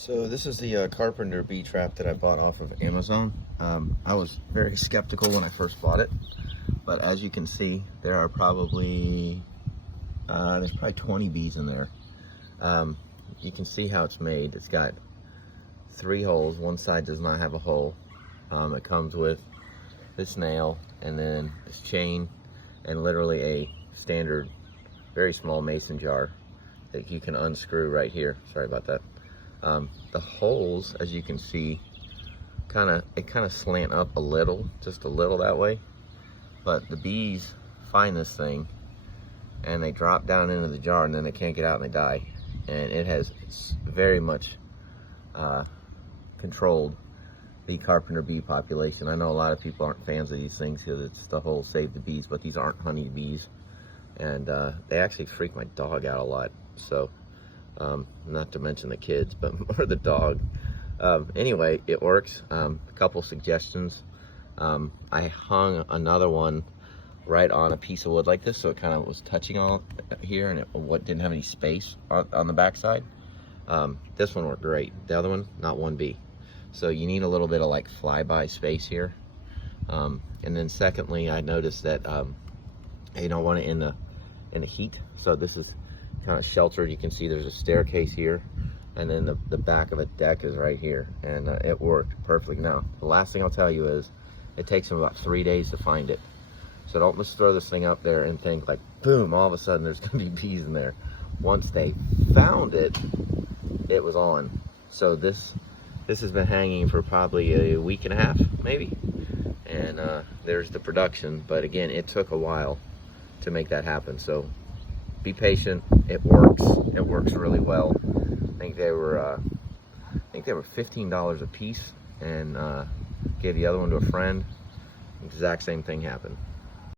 So this is the Carpenter bee trap that I bought off of Amazon. I was very skeptical when I first bought it, but as you can see, there are probably there's probably 20 bees in there. You can see how it's made. It's got 3 holes. One side does not have a hole. It comes with this nail and then this chain and literally a standard, very small mason jar that you can unscrew right here. Sorry about that. The holes, as you can see, kind of slant up a little, just a little that way, but the bees find this thing and they drop down into the jar and then they can't get out and they die. And it has very much controlled the Carpenter bee population. I know a lot of people aren't fans of these things because it's the whole save the bees, but these aren't honey bees, and they actually freak my dog out a lot. So not to mention the kids, but more the dog. Anyway, it works. A couple suggestions. I hung another one right on a piece of wood like this, so it kind of was touching all here, and it didn't have any space on the backside. This one worked great. The other one, not one bee. So you need a little bit of like flyby space here. And then secondly, I noticed that you don't want it in the heat. So this is kind of sheltered. You can see there's a staircase here, and then the back of a deck is right here, and it worked perfectly. Now, the last thing I'll tell you is it takes them about 3 days to find it. So don't just throw this thing up there and think like, boom, all of a sudden there's gonna be bees in there. Once they found it, it was on. So this has been hanging for probably a week and a half, maybe. And there's the production, but again, it took a while to make that happen. So be patient. It works. It works really well. I think they were $15 a piece, and gave the other one to a friend. Exact same thing happened.